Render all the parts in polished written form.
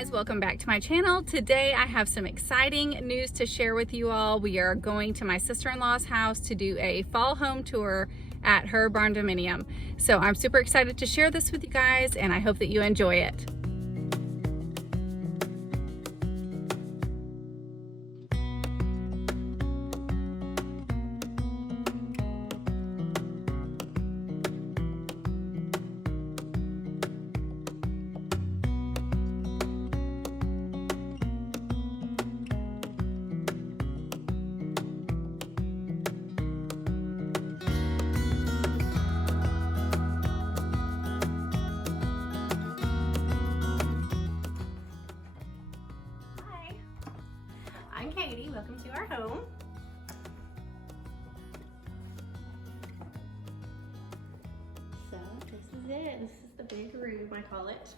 guys, welcome back to my channel. Today I have some exciting news to share with you all. We are going to my sister-in-law's house to do a fall home tour at her barn dominium. So I'm super excited to share this with you guys, and I hope that you enjoy it. I'm Katie. Welcome to our home. So this is it. This is the big room, I call it.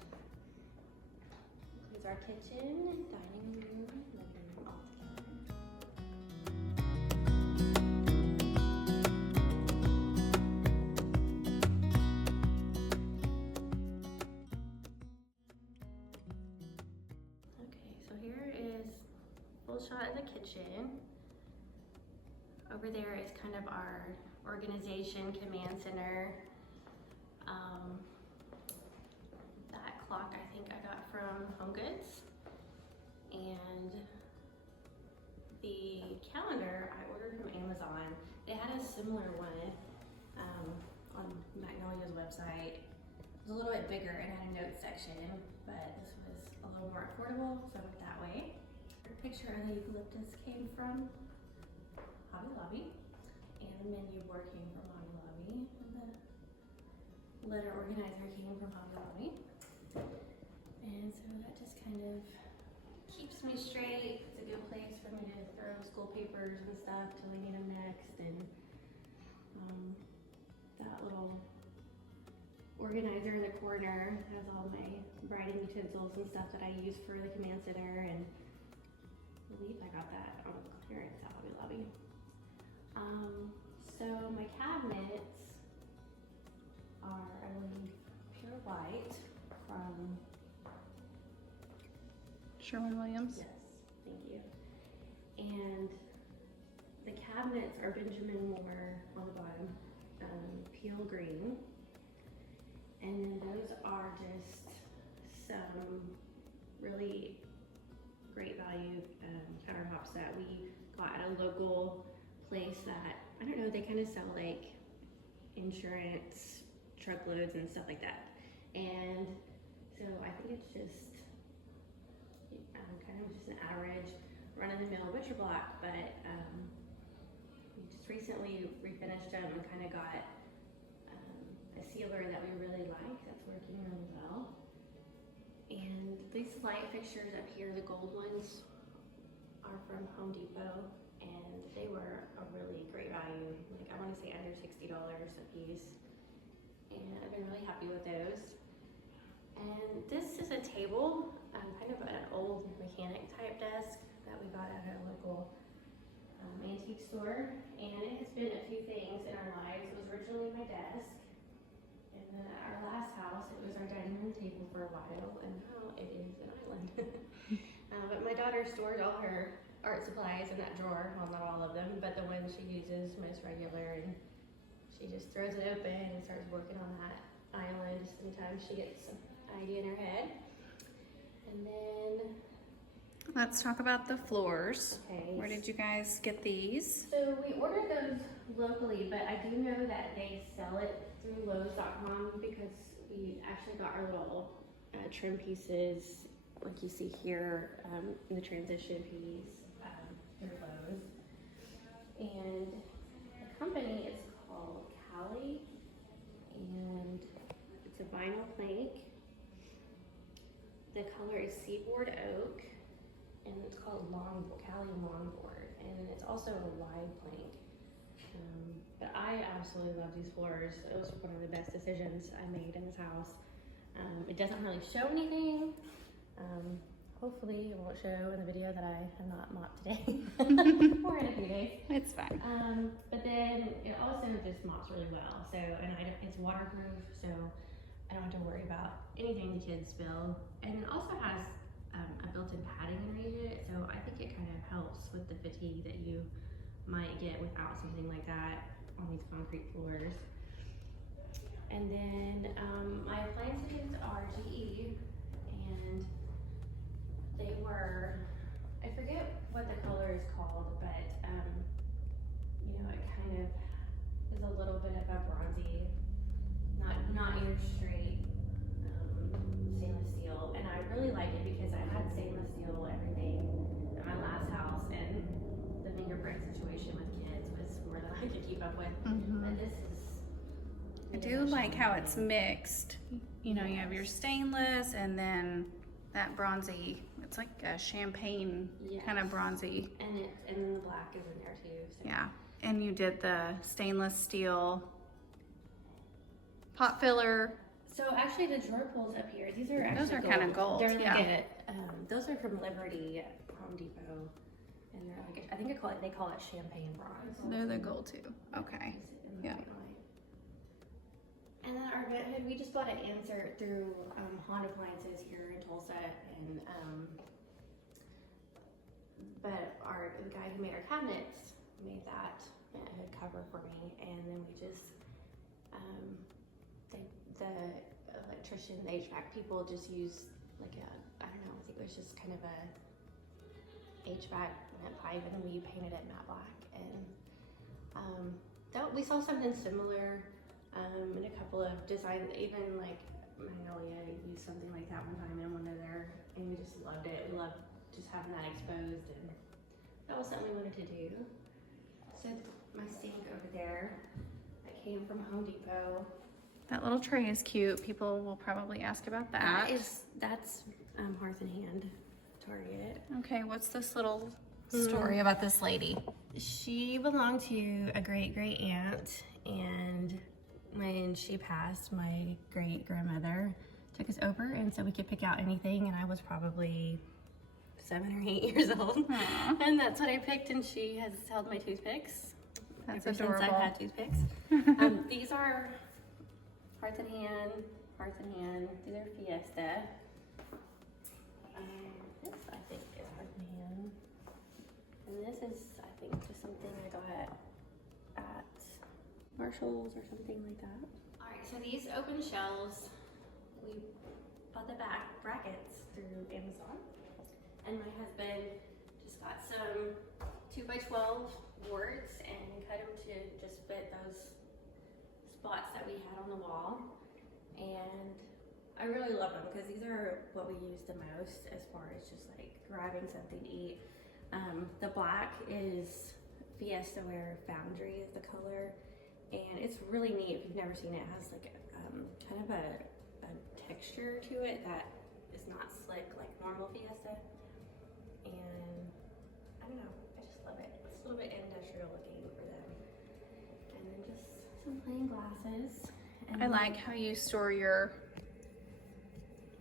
Includes our kitchen, dining room, living room all together. Okay, so here is full shot of the kitchen. Over there is kind of our organization command center. That clock I think I got from Home Goods, and the calendar I ordered from Amazon. They had a similar one on Magnolia's website. It was a little bit bigger and had a notes section, but this was a little more affordable, so I went that way. The picture of the eucalyptus came from Hobby Lobby, and the menu board came from Hobby Lobby, and the letter organizer came from Hobby Lobby. And so that just kind of keeps me straight. It's a good place for me to throw school papers and stuff till I need them next. And that little organizer in the corner has all my writing utensils and stuff that I use for the command center. And I believe I got that on clearance at Hobby Lobby. So my cabinets are, I believe, pure white from Sherwin Williams. Yes, thank you. And the cabinets are Benjamin Moore on the bottom, peel green. And then those are just some really great value countertops that we got at a local place that, I don't know, they kind of sell like insurance truckloads and stuff like that. And so I think it's just kind of just an average run-of-the-mill butcher block, but we just recently refinished them and kind of got a sealer that we really like that's working really well. And these light fixtures up here, the gold ones, are from Home Depot, and they were a really great value. Like, I want to say under $60 a piece, and I've been really happy with those. And this is a table, kind of an old mechanic type desk that we got at a local antique store, and it has been a few things in our lives. It was originally my desk, and then at our last house it was our dining room table for a while, and now it is an island. But my daughter stores all her art supplies in that drawer. Well, not all of them, but the ones she uses most regular, and she just throws it open and starts working on that island anytime she gets some idea in her head. And then Let's talk about the floors. Okay. Where did you guys get these? So we ordered those locally, but I do know that they sell it through Lowe's.com because we actually got our little trim pieces, like you see here, in the transition piece through Lowe's. And the company is called Cali, and it's a vinyl plank. The color is seaboard oak, and it's called Cali Longboard, and it's also a wide plank. But I absolutely love these floors. It was one of the best decisions I made in this house. It doesn't really show anything. Hopefully it won't show in the video that I have not mopped today or in a few days. It's fine. But then it also just mops really well. So, and it's waterproof, so I don't have to worry about anything the kids spill. And it also has a built-in padding underneath it, so I think it kind of helps with the fatigue that you might get without something like that on these concrete floors. And then my appliances are GE, and they were, I forget what the color is called, but you know, it kind of is a little bit of a bronzy, not your straight stainless steel. And I really like it because I had stainless steel everything at my last house, and the fingerprint situation with kids was more than I could keep up with. But this is, I do like how it's mixed. You know, you have your stainless and then that bronzy, it's like a champagne kind of bronzy. And then the black is in there too. So. Yeah, and you did the stainless steel pot filler. So actually the drawer pulls up here, these are actually Those are kind of gold. They're like yeah. those are from Liberty at Home Depot. And they're like, I think they call it champagne bronze. They're the gold too. Okay. Yeah. And then our vent hood, we just bought an insert through Honda Appliances here in Tulsa, and but the guy who made our cabinets made that vent hood cover for me, and then we just the electrician, the HVAC people just use like I don't know, I think it was just kind of a HVAC vent pipe, and we painted it matte black, and we saw something similar. And a couple of designs, even like Magnolia used something like that one time in one of their, and we just loved it. We loved just having that exposed, and that was something we wanted to do. So my sink over there, that came from Home Depot. That little tray is cute. People will probably ask about that. That's Hearth and Hand, Target. Okay, what's this little story about this lady? She belonged to a great aunt, and when she passed, my great grandmother took us over, and so we could pick out anything, and I was probably 7 or 8 years old. Aww. And that's what I picked, and she has held my toothpicks That's ever adorable. since I've had toothpicks. These are Hearth and Hand. These are Fiesta. This I think is Hearth and Hand, and this is I think just something I got at Marshalls or something like that. All right, so these open shelves, we bought the back brackets through Amazon, and my husband just got some 2x12 boards and cut them to just fit those spots that we had on the wall. And I really love them because these are what we use the most as far as just like grabbing something to eat. The black is Fiesta Ware Foundry is the color. And it's really neat if you've never seen it. It has like kind of a texture to it that is not slick like normal Fiesta. And I don't know, I just love it. It's a little bit industrial looking for them. And then just some plain glasses. And I like how you store your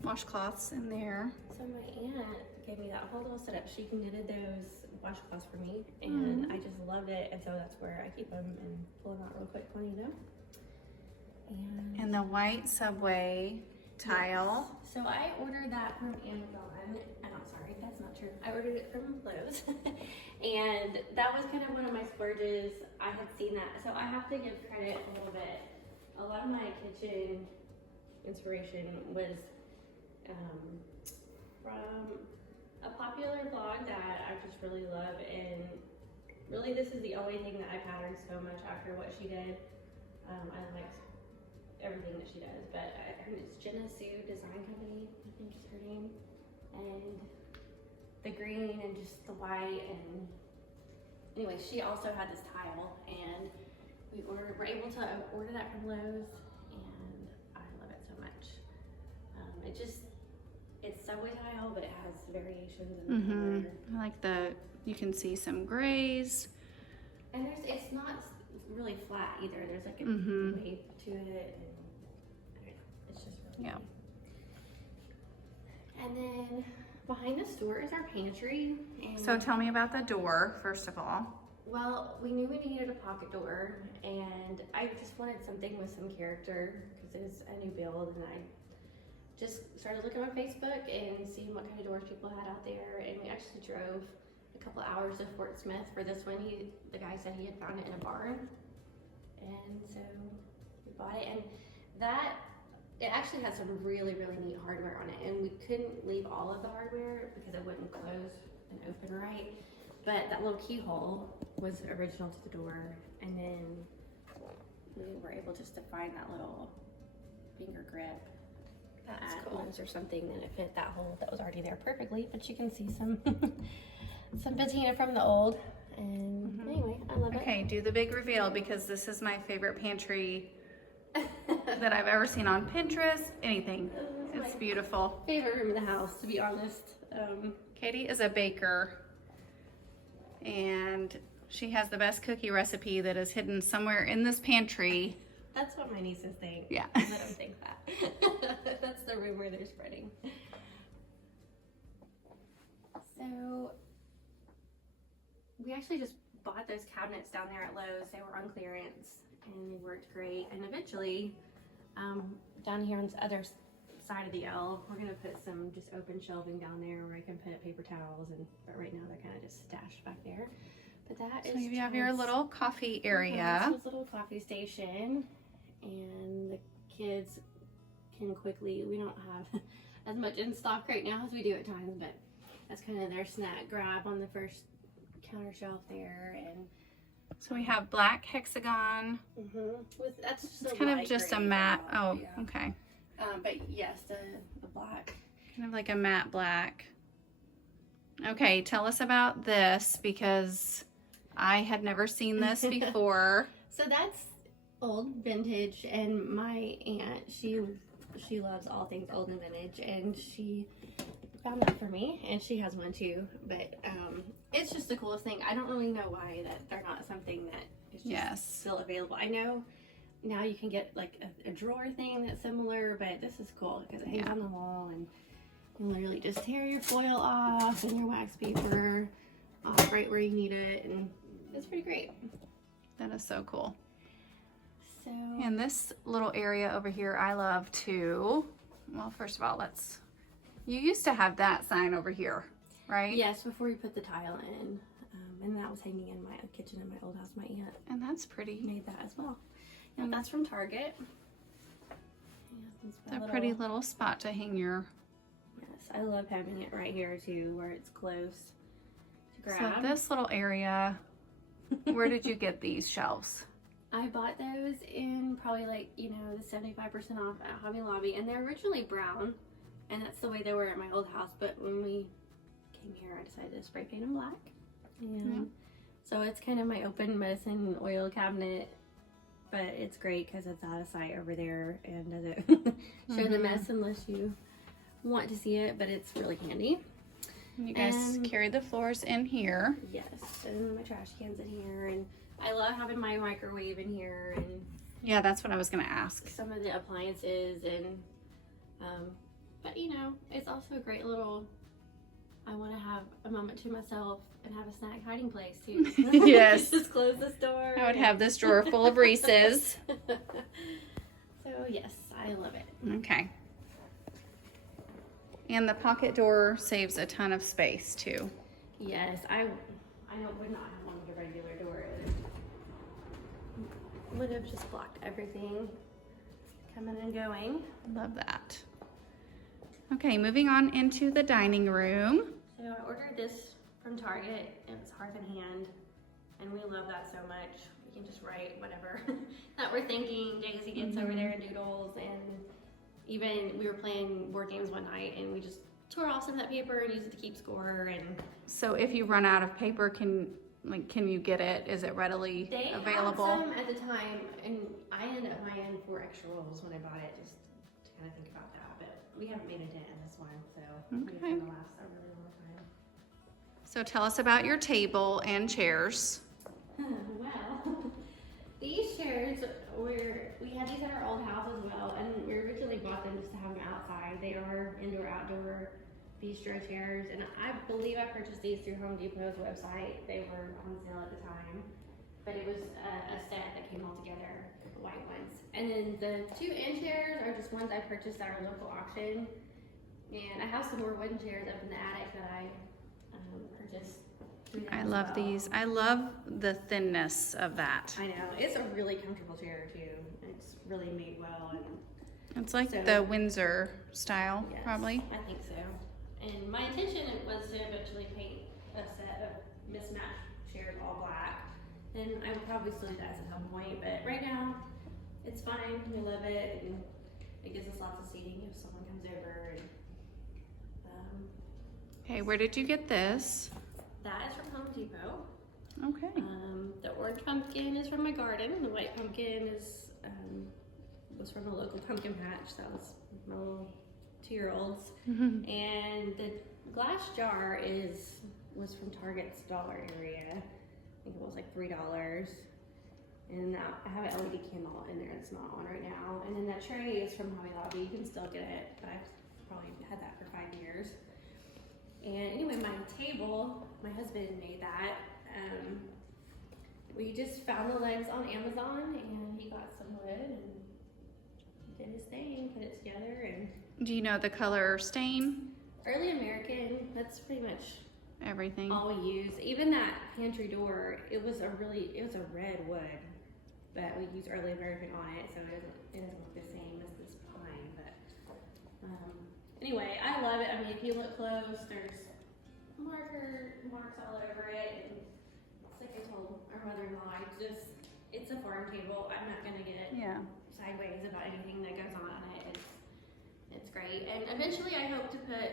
washcloths in there. So my aunt gave me that whole little setup. She knitted those washcloths for me, and I just loved it, and so that's where I keep them and pull them out real quick when I need them. And the white subway tile. Yes. So I ordered that from Amazon. I'm sorry, that's not true. I ordered it from Lowe's, and that was kind of one of my splurges. I had seen that, so I have to give credit a little bit. A lot of my kitchen inspiration was from a popular blog that I just really love, and really this is the only thing that I patterned so much after what she did. I liked everything that she does, but it's Jenna Sue Design Company, I think is her name, and the green and just the white, and anyway, she also had this tile, and we were able to order that from Lowe's, and I love it so much. It's subway tile, but it has variations in the color. I like you can see some grays. And it's not really flat either. There's like a wave to it, and I don't know, it's just really neat. And then behind the store is our pantry. And So tell me about the door, first of all. well, we knew we needed a pocket door, and I just wanted something with some character because it was a new build, and I just started looking on Facebook and seeing what kind of doors people had out there, and we actually drove a couple hours to Fort Smith for this one. The guy said he had found it in a barn, and so we bought it. And it actually has some really, really neat hardware on it, and we couldn't leave all of the hardware because it wouldn't close and open right. But that little keyhole was original to the door, and then we were able just to find that little finger grip at Lowe's or something, and it fit that hole that was already there perfectly. But you can see some some patina from the old, and anyway, I love it. Okay, do the big reveal, because this is my favorite pantry that I've ever seen on Pinterest, anything. It's beautiful. Favorite room in the house, to be honest. Katie is a baker, and she has the best cookie recipe that is hidden somewhere in this pantry. That's what my nieces think. Yeah. I don't think that. That's the room where they're spreading. So we actually just bought those cabinets down there at Lowe's. They were on clearance and they worked great. And eventually, down here on the other side of the L, we're gonna put some just open shelving down there where I can put paper towels, but right now they're kind of just stashed back there. But that is, so you have your little coffee area. This little coffee station, and the kids can quickly, we don't have as much in stock right now as we do at times, but that's kind of their snack grab on the first counter shelf there. And so we have black hexagon. That's just it's kind of just a matte. Oh, yeah. Okay. But yes, the black. Kind of like a matte black. Okay, tell us about this, because I had never seen this before. So that's old vintage, and my aunt, she loves all things old and vintage, and she found that for me, and she has one too. But it's just the coolest thing. I don't really know why that they're not something that is just still available. I know now you can get like a drawer thing that's similar, but this is cool because it hangs on the wall, and you literally just tear your foil off and your wax paper off right where you need it, and it's pretty great. That is so cool. So, and this little area over here I love too. Well, first of all, you used to have that sign over here, right? Yes, before you put the tile in. And that was hanging in my kitchen in my old house. My aunt and that's pretty. Made that as well. And that's from Target. It's a pretty little spot to hang your... Yes, I love having it right here too, where it's close to grab. So this little area, where did you get these shelves? I bought those in probably like, the 75% off at Hobby Lobby, and they're originally brown, and that's the way they were at my old house, but when we came here, I decided to spray paint them black. And so it's kind of my open medicine oil cabinet, but it's great because it's out of sight over there and doesn't show the mess unless you want to see it, but it's really handy. And you guys carry the floors in here. Yes, and my trash cans in here, and I love having my microwave in here, and yeah, that's what I was gonna ask. Some of the appliances, and but it's also a great little, I want to have a moment to myself and have a snack hiding place too. Yes. Just close this door. I would have this drawer full of Reese's. So yes, I love it. Okay. And the pocket door saves a ton of space too. Yes, I would not have wanted a regular door. It would have just blocked everything coming and going. Love that. Okay, moving on into the dining room. So I ordered this from Target. It was Hearth and Hand, and we love that so much. We can just write whatever that we're thinking. Daisy gets over there and doodles, and even we were playing board games one night, and we just tore off some of that paper and used it to keep score. And so if you run out of paper, can you get it? Is it readily available? They had some at the time, and I ended up buying 4 extra rolls when I bought it, just to kind of think about that. But we haven't made a dent in this one, so it's going to last a really long time. So tell us about your table and chairs. Well, these chairs we had these at our old house as well, and we originally bought them just to have them outside. They are indoor-outdoor bistro chairs, and I believe I purchased these through Home Depot's website. They were on sale at the time, but it was a set that came all together. white ones. And then the 2 end chairs are just ones I purchased at our local auction. And I have some more wooden chairs up in the attic that I purchased. I love these. I love the thinness of that. I know. It's a really comfortable chair too. It's really made well. And It's like so, the Windsor style, yes, probably. I think so. And my intention was to eventually paint a set of mismatched chairs all black. And I would probably still do that at some point, but right now it's fine. We love it, and it gives us lots of seating if someone comes over. And, Okay, where did you get this? that is from Home Depot. Okay. The orange pumpkin is from my garden. The white pumpkin is was from a local pumpkin patch. That was my little 2-year-olds. And the glass jar was from Target's dollar area. I think it was like $3. And now I have an LED candle in there that's not on right now. And then that tray is from Hobby Lobby. You can still get it, but I've probably had that for 5 years. And anyway, my table, my husband made that. We just found the legs on Amazon, and he got some wood and did his thing, put it together. And Do you know the color stain? early American, that's pretty much Everything. all we use. Even that pantry door, it was a red wood, but we used early American on it, so it doesn't look the same as this pine. But anyway, I love it. I mean, if you look close, there's marks all over it. And it's like I told our mother-in-law, it's a farm table. I'm not gonna get sideways about anything that goes on it. It's great. And eventually I hope to put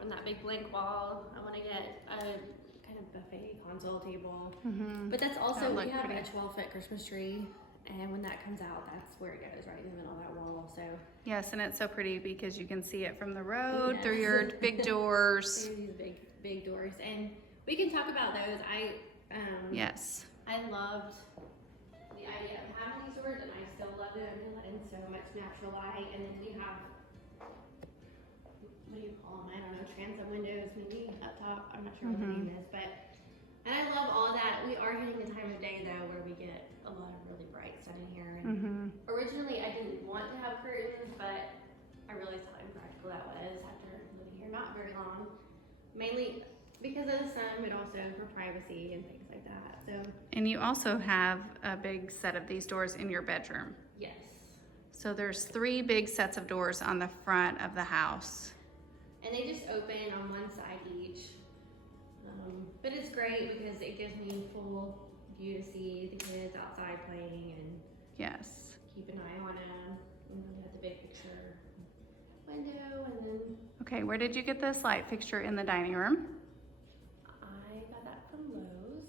on that big blank wall, I want to get a kind of buffet console table. But that's also, we have a 12-foot Christmas tree, and when that comes out, that's where it goes, right in the middle of that wall also. Yes, and it's so pretty because you can see it from the road through your big doors. These big doors, and we can talk about those. Yes. I loved the idea of having these doors, and I still love them, and so much natural light. And then we have, what do you call them? I don't know, transom windows maybe up top. I'm not sure what the name is, but and I love all that. We are hitting the time of day though where we get a lot of really bright sun in here. And originally I didn't want to have curtains, but I realized how impractical that was after living here not very long. Mainly because of the sun, but also for privacy and things like that. So. And you also have a big set of these doors in your bedroom. Yes. So there's 3 big sets of doors on the front of the house. And they just open on one side each. But it's great because it gives me full view to see the kids outside playing and keep an eye on them. And then we have the big picture window, and then Okay, where did you get this light fixture in the dining room? I got that from Lowe's.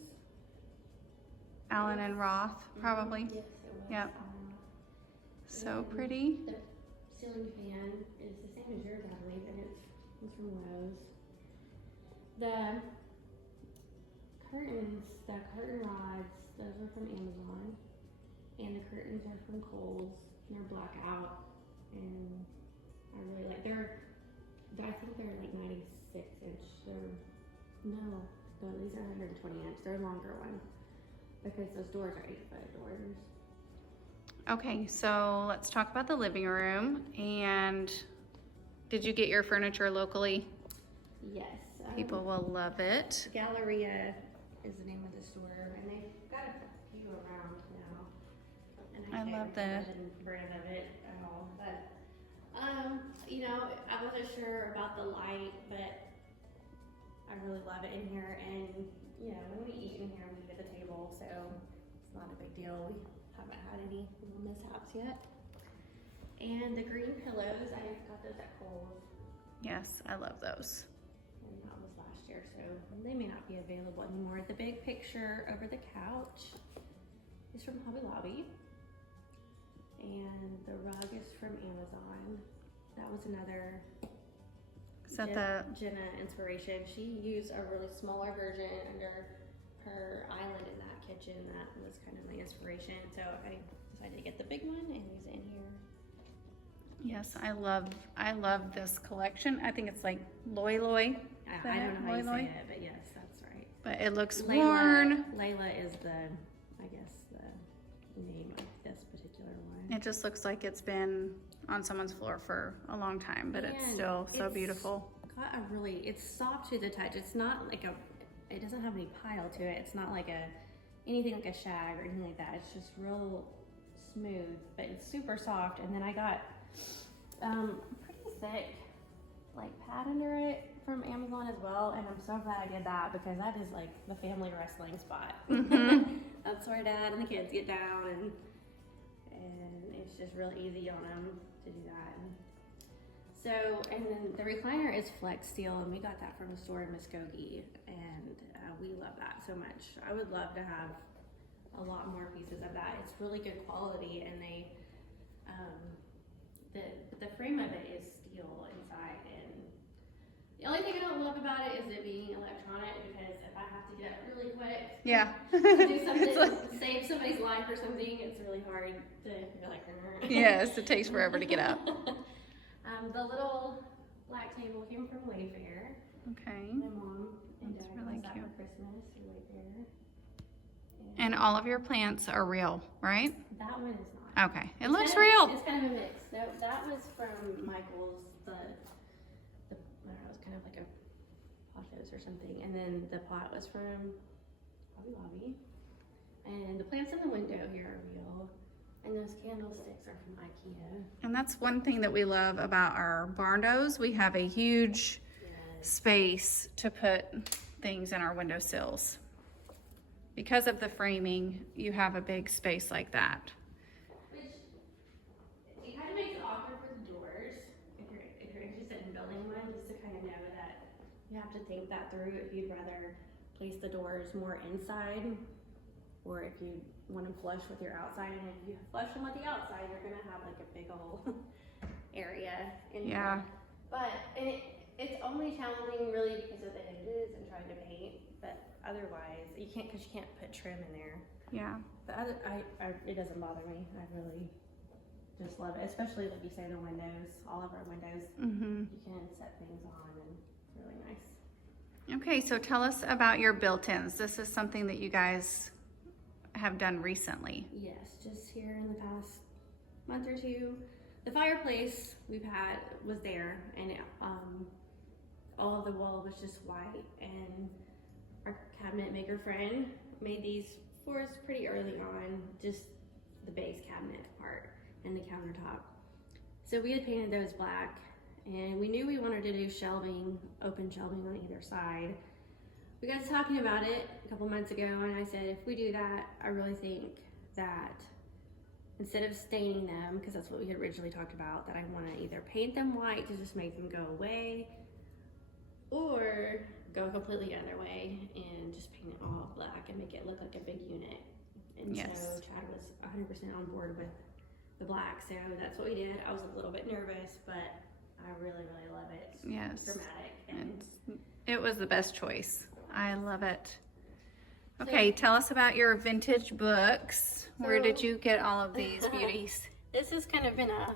Allen and Roth, probably. Yes, it was. Yep. So pretty. The ceiling fan is the same as yours, I believe, and it's from Lowe's. The curtains, the curtain rods, those are from Amazon, and the curtains are from Kohl's. They're blackout, and I really like. I think they're like 96 inch. No, these are 120 inch. They're longer ones because those doors are 8-foot doors. Okay, so let's talk about the living room. And did you get your furniture locally? Yes. People will love it. Galleria is the name of the store, and they've got a few around now. And I love the brand of it at all, but you know, I wasn't sure about the light, but I really love it in here. And you know, when we eat in here, we eat at the table, so it's not a big deal. We haven't had any little mishaps yet. And the green pillows, I got those at Kohl's. Yes, I love those. And that was last year, so they may not be available anymore. The big picture over the couch is from Hobby Lobby. And the rug is from Amazon. That was another Jenna inspiration. She used a really smaller version under her island in that kitchen. That was kind of my inspiration. So I decided to get the big one and use it in here. Yes, I love this collection. I think it's like Loy Loy. I don't know how you say it, but yes, that's right. But it looks worn. Layla is the name of this particular It just looks like it's been on someone's floor for a long time, but it's still so beautiful. It's soft to the touch. It's not like it doesn't have any pile to it. It's not like anything like a shag or anything like that. It's just real smooth, but it's super soft. And then I got pretty thick like pad under it from Amazon as well, and I'm so glad I did that because that is like the family wrestling spot. That's where Dad and the kids get down, and it's just real easy on them to do that. So, and then the recliner is flex steel, and we got that from a store in Muskogee, and we love that so much. I would love to have a lot more pieces of that. It's really good quality, and they the frame of it is steel inside, and the only thing I don't love about it is it being electronic, because if I have to get up really quick to do something, save somebody's life or something, it's really hard to be like, yes, it takes forever to get up. The little black table came from Wayfair. Okay. My mom and That's Dad really got that cute. for Christmas through Wayfair. And all of your plants are real, right? That one is not. Okay, it looks real. It's kind of a mix. That was from Michael's, I don't know, it was kind of like a pothos or something. And then the pot was from Hobby Lobby. And the plants in the window here are real. And those candlesticks are from IKEA. And that's one thing that we love about our barn doors. We have a huge space to put things in our windowsills. Because of the framing, you have a big space like that. Which, it kind of makes it awkward for the doors, if you're interested in building one, just to kind of know that you have to think that through if you'd rather place the doors more inside, or if you want them flush with your outside. And if you flush them with the outside, you're gonna have like a big old area in here. But it's only challenging really because of the hinges and trying to paint. But otherwise, you can't, because you can't put trim in there. Yeah. But it doesn't bother me. I really just love it, especially like you say, the windows. All of our windows, you can set things on, and it's really nice. Okay, so tell us about your built-ins. This is something that you guys have done recently. Yes, just here in the past month or two. The fireplace was there, and all of the wall was just white, and our cabinet maker friend made these for us pretty early on, just the base cabinet part and the countertop. So we had painted those black, and we knew we wanted to do shelving, open shelving on either side. We got to talking about it a couple months ago, and I said, if we do that, I really think that instead of staining them, because that's what we had originally talked about, that I want to either paint them white to just make them go away, or go completely the other way and just paint it all black and make it look like a big unit. And so Chad was 100% on board with the black, so that's what we did. I was a little bit nervous, but I really, really love it. It's dramatic. And it was the best choice. I love it. Okay, tell us about your vintage books. Where did you get all of these beauties? This has kind of been a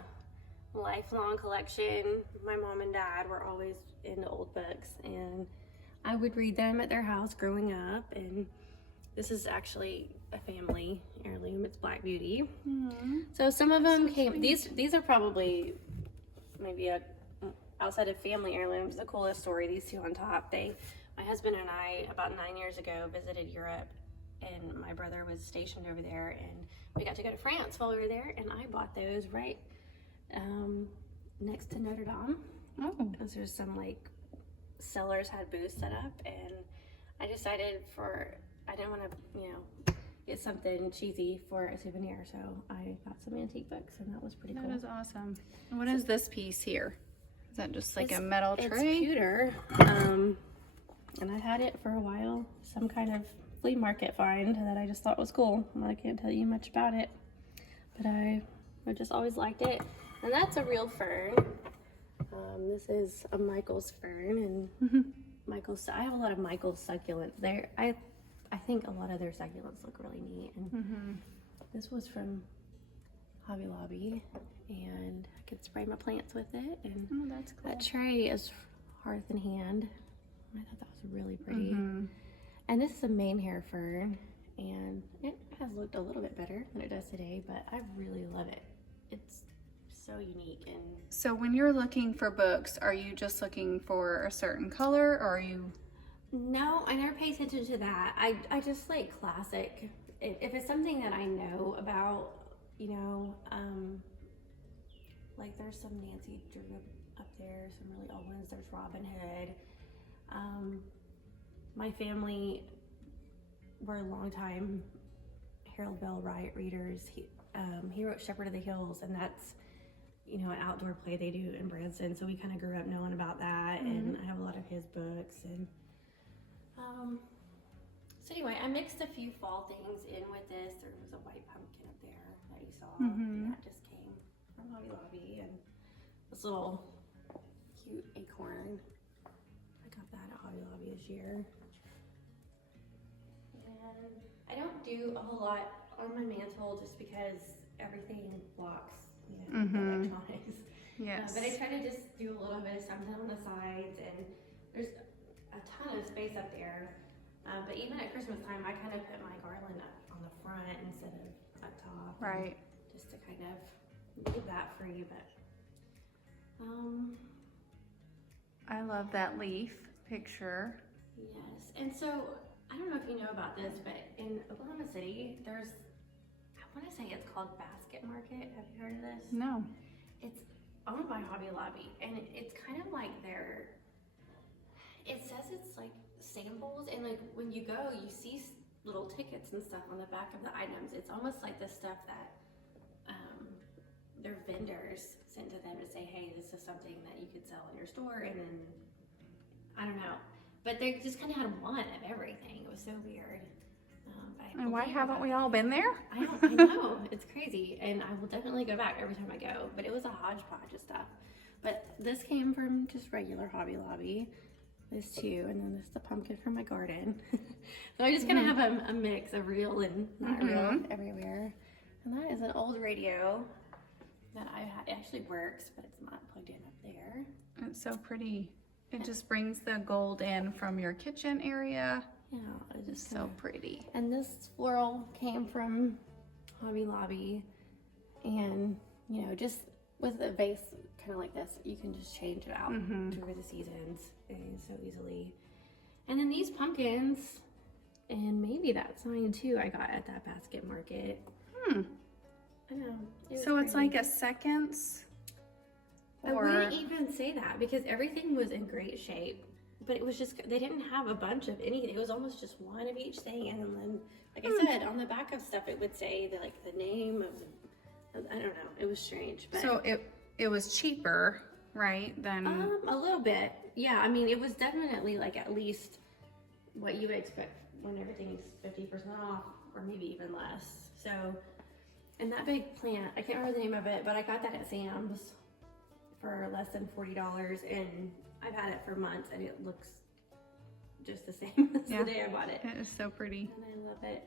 lifelong collection. My mom and dad were always into old books, and I would read them at their house growing up. And this is actually a family heirloom. It's Black Beauty. So some of them came. These are probably maybe outside of family heirlooms, the coolest story. These two on top. My husband and I, about 9 years ago, visited Europe, and my brother was stationed over there, and we got to go to France while we were there, and I bought those right next to Notre Dame. Because there's some like sellers had booths set up, and I decided I didn't want to, get something cheesy for a souvenir, so I got some antique books, and that was pretty cool. That is awesome. What is this piece here? Is that just like a metal tray? It's pewter. And I had it for a while, some kind of flea market find that I just thought was cool. I can't tell you much about it, but I just always liked it. And that's a real fern. This is a Michael's fern, and I have a lot of Michael's succulents there. I think a lot of their succulents look really neat. And this was from Hobby Lobby, and I could spray my plants with it. And that's cool. That tray is hearth and hand. I thought that was really pretty. And this is a mainhair fern, and it has looked a little bit better than it does today, but I really love it. it's so unique. And so when you're looking for books, are you just looking for a certain color, or are you? No, I never pay attention to that. I just like classic. If it's something that I know about, you know, like there's some Nancy Drew up there, some really old ones. There's Robin Hood. My family were a long time Harold Bell Wright readers. He wrote Shepherd of the Hills, and that's, you know, an outdoor play they do in Branson. So we kind of grew up knowing about that, and I have a lot of his books. And so anyway, I mixed a few fall things in with this. There was a white pumpkin up there that you saw. And that just came from Hobby Lobby, and this little cute acorn. I got that at Hobby Lobby this year. And I don't do a whole lot on my mantle just because everything blocks, you know, electronics. Yes. But I try to just do a little bit of something on the sides, and there's a ton of space up there. But even at Christmas time, I kind of put my garland up on the front instead of up top. Right. Just to kind of leave that free, but I love that leaf picture. yes. And so I don't know if you know about this, but in Oklahoma City, there's, I want to say it's called Basket Market. Have you heard of this? No. It's owned by Hobby Lobby, and it's kind of like it says it's like samples, and like when you go, you see little tickets and stuff on the back of the items. It's almost like the stuff that their vendors sent to them to say, hey, this is something that you could sell in your store, and then, I don't know. But they just kind of had one of everything. It was so weird. And why haven't we all been there? I know, it's crazy, and I will definitely go back every time I go, but it was a hodgepodge of stuff. But this came from just regular Hobby Lobby, this too, and then this is the pumpkin from my garden. So I just kind of have a mix of real and not real everywhere. And that is an old radio that it actually works, but it's not plugged in up there. It's so pretty. It just brings the gold in from your kitchen area. Yeah, it's It's so pretty. And this floral came from Hobby Lobby, and you know, just with a vase kind of like this, you can just change it out through the seasons so easily. And then these pumpkins, and maybe that sign too, I got at that Basket Market. I know. So it's like a seconds? I wouldn't even say that because everything was in great shape. But it was just, they didn't have a bunch of anything. It was almost just one of each thing. And then, like I said, on the back of stuff, it would say the name of I don't know. It was strange. But So it was cheaper, right? Than a little bit. Yeah, I mean, it was definitely like at least what you would expect when everything's 50% off, or maybe even less. So, and that big plant, I can't remember the name of it, but I got that at Sam's for less than $40, and I've had it for months, and it looks just the same as the day I bought it. It is so pretty. And I love it.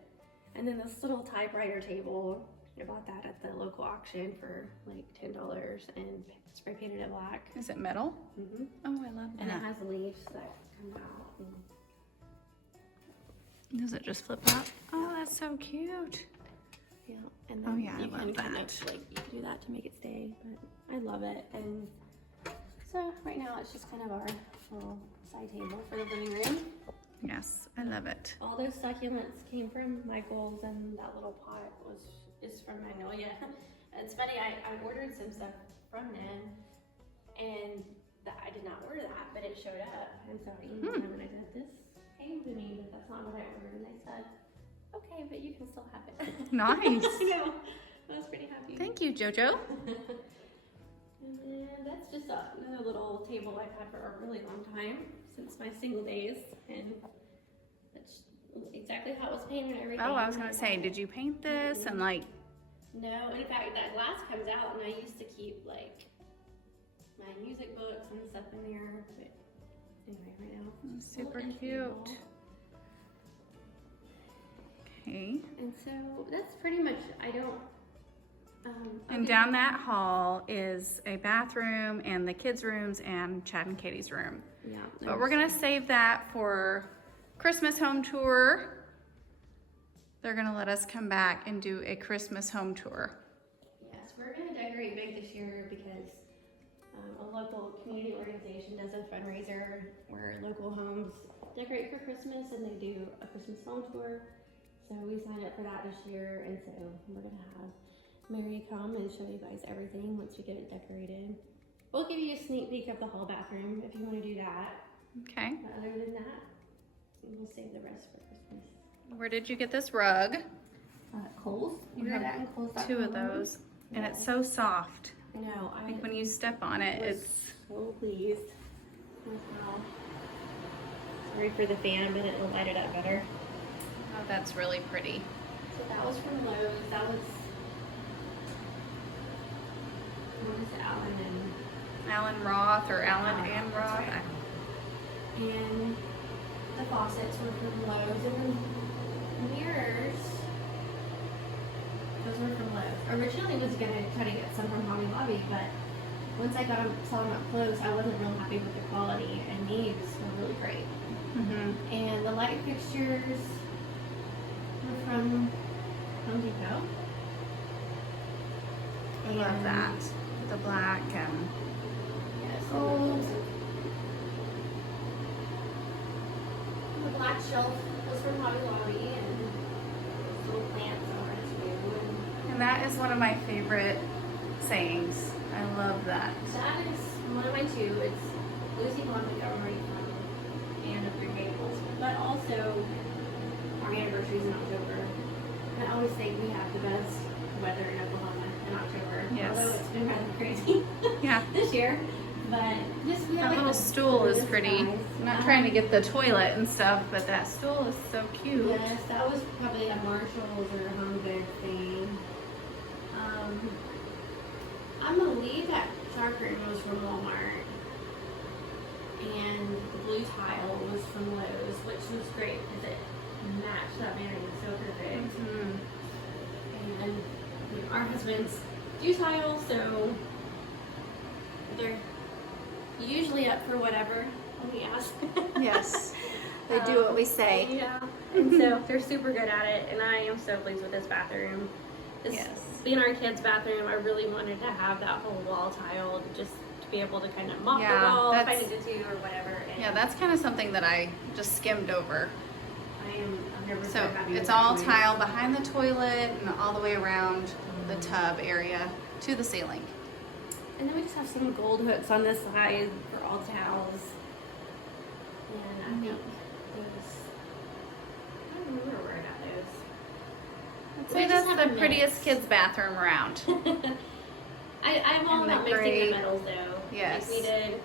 And then this little typewriter table, I bought that at the local auction for like $10 and spray painted it black. Is it metal? Mm-hmm. Oh, I love that. And it has leaves that come out. And Does it just flip up? Oh, that's so cute. yeah, and then yeah, I you love can kind that. of like you can do that to make it stay. But I love it. And so right now it's just kind of our little side table for the living room. Yes, I love it. All those succulents came from Michael's, and that little pot is from Magnolia. It's funny, I ordered some stuff from them, and I did not order that, but it showed up. And so I emailed them and I said, this came to me, but that's not what I ordered. And they said, okay, but you can still have it. Nice. I know. I was pretty happy. Thank you, JoJo. And then that's just another little table I've had for a really long time, since my single days, and that's exactly how it was painted and everything. Oh, I was gonna say, did you paint this and like? No, in fact, that glass comes out, and I used to keep like my music books and stuff in there. But anyway, right now, it's just a Super little cute. table. Okay. And so that's pretty much. I don't. And down that hall is a bathroom and the kids' rooms and Chad and Katie's room. Yeah. But we're gonna save that for Christmas home tour. They're gonna let us come back and do a Christmas home tour. Yes, we're gonna decorate decorate big this year because a local community organization does a fundraiser where local homes decorate for Christmas and they do a Christmas home tour. So we signed up for that this year, and so we're gonna have Mary come and show you guys everything once we get it decorated. We'll give you a sneak peek of the hall bathroom if you want to do that. Okay. But other than that, we'll save the rest for Christmas. Where did you get this rug? Kohl's. You have that in Kohl's. two of those, and it's so soft. I know. Like when you step on it, was it's so pleased with how. Sorry for the fan, but it'll light it up better. oh, that's really pretty. So that was from Lowe's. That was Allen and Alan Roth or Alan and that's Roth. right. And the faucets were from Lowe's, and the mirrors, those were from Lowe's. Originally was gonna try to get some from Hobby Lobby, but once I saw them up close, I wasn't real happy with the quality, and these were really great. Mm-hmm. And the light fixtures were from Home Depot. I love And that. The black and yes, gold. The black shelf was from Hobby Lobby, and little plants on it too. And that is one of my favorite sayings. I love that. And that is one of my two. It's Lucy Montgomery from Anne of Green Gables, but also our anniversaries in October. And I always think we have the best weather in Oklahoma in October. Yes. Although it's been kind of crazy Yeah. this year. But just we have That like little the stool is blue pretty. skies. I'm not trying to get the toilet and stuff, but that stool is so cute. Yes, that was probably a Marshalls or a Home Goods thing. I believe that shark curtain was from Walmart, and the blue tile was from Lowe's, which was great because it matched that marrying so perfect. Mm-hmm. And our husbands do tile, so they're usually up for whatever we ask. Yes. They do what we say. Yeah, and so they're super good at it, and I am so pleased with this bathroom. This, Yes. Being our kids' bathroom, I really wanted to have that whole wall tiled just to be able to kind of mop Yeah, the wall if I that's- needed to or whatever. And Yeah, that's kind of something that I just skimmed over. I'm never So happy with it's that all choice. tile behind the toilet and all the way around the tub area to the ceiling. And then we just have some gold hooks on this side for all towels. And I think those, I don't remember where I got those. I'd We say just that's have the a prettiest mix. kids bathroom around. I'm all And the about mixing gray. the metals though. Yes. Like we did.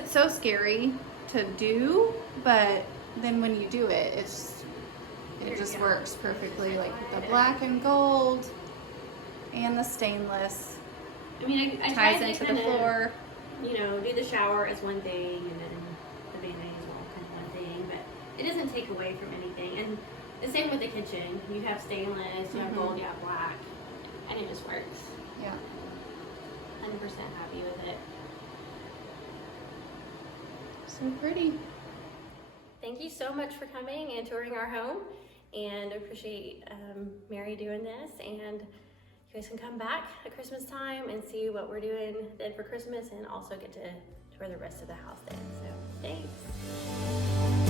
It's so scary to do, but then when you do it, it just Yeah. works perfectly. Like the black and gold and the stainless I mean, I ties tried to into the kinda, floor. you know, do the shower as one thing and then the vanity as well, kind of one thing, but it doesn't take away from anything. And the same with the kitchen. You have stainless, you have Mhm. gold, you have black, and it just works. Yeah. 100% happy with it. So pretty. Thank you so much for coming and touring our home, and I appreciate Mary doing this. And you guys can come back at Christmas time and see what we're doing then for Christmas, and also get to tour the rest of the house then. So thanks.